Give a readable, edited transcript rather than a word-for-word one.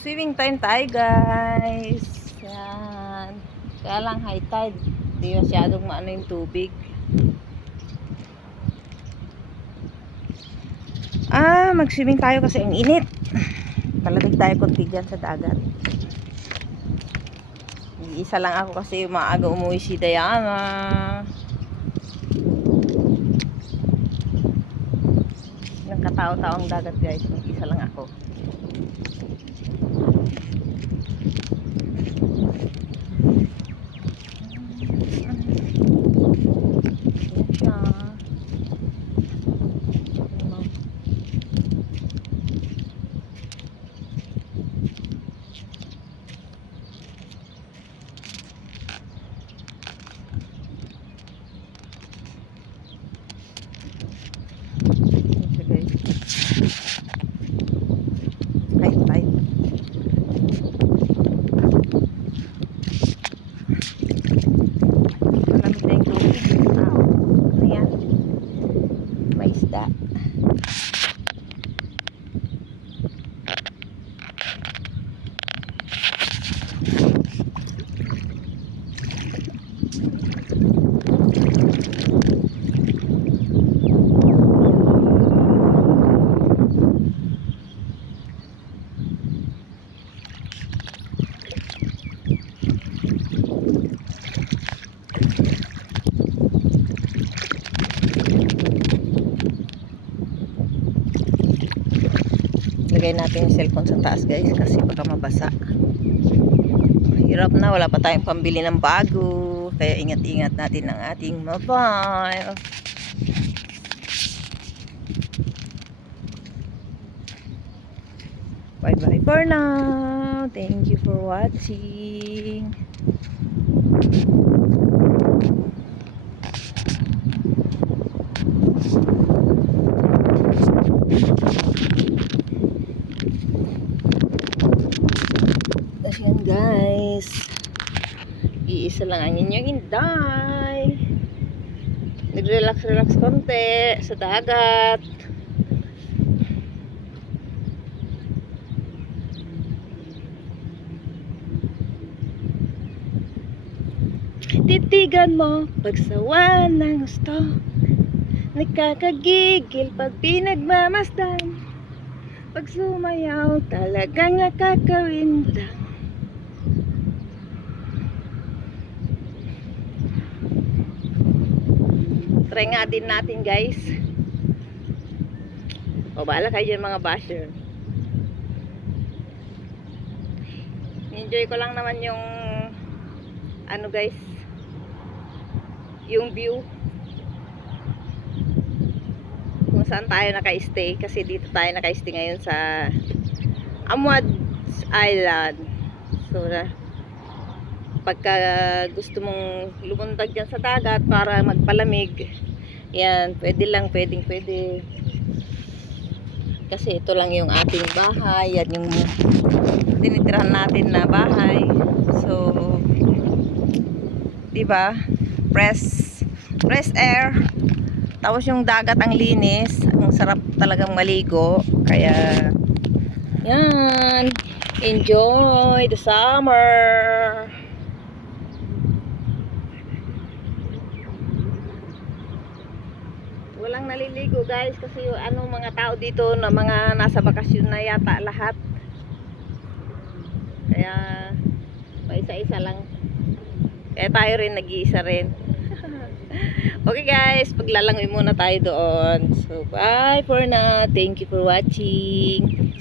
Swimming time tayo guys. Yan. Kaya lang high tide. Hindi masyadong maano yung tubig. Mag-swimming tayo kasi ang init. Palamig tayo konti dyan sa dagat. Isa lang ako kasi maaga umuwi si Diana. Ng katao-tao ang dagat guys. Isa lang ako. Lagay natin yung cellphone sa taas guys kasi baka mabasa. Hirap na, wala pa tayong pambili ng bago, kaya ingat-ingat natin ang ating mobile. Bye bye for now. Thank you for watching. Ayan guys, iisa lang ang inyong Inday. Nag-relax konti sa dagat. Titigan mo pagsawa ng gusto, nakakagigil pag pinagmamasdan, pag sumayaw talagang nakakawin lang. Try nga din natin guys. O bahala kayo dyan mga basher. Enjoy ko lang naman yung ano guys, yung view kung saan tayo naka-stay, kasi dito tayo naka-stay ngayon sa Amuad Island. So pagka gusto mong lumundag dyan sa dagat para magpalamig, yan, pwedeng pwede kasi ito lang yung ating bahay, yan yung tinitirahan natin na bahay. So diba, fresh air, tapos yung dagat ang linis, ang sarap talagang maligo. Kaya yan, enjoy the summer. Walang naliligo guys kasi yung mga tao dito na mga nasa bakasyon na yata lahat, kaya paisa-isa lang. Kaya tayo rin nag-iisa rin. Okay guys, paglalangoy muna tayo doon. So bye for now. Thank you for watching.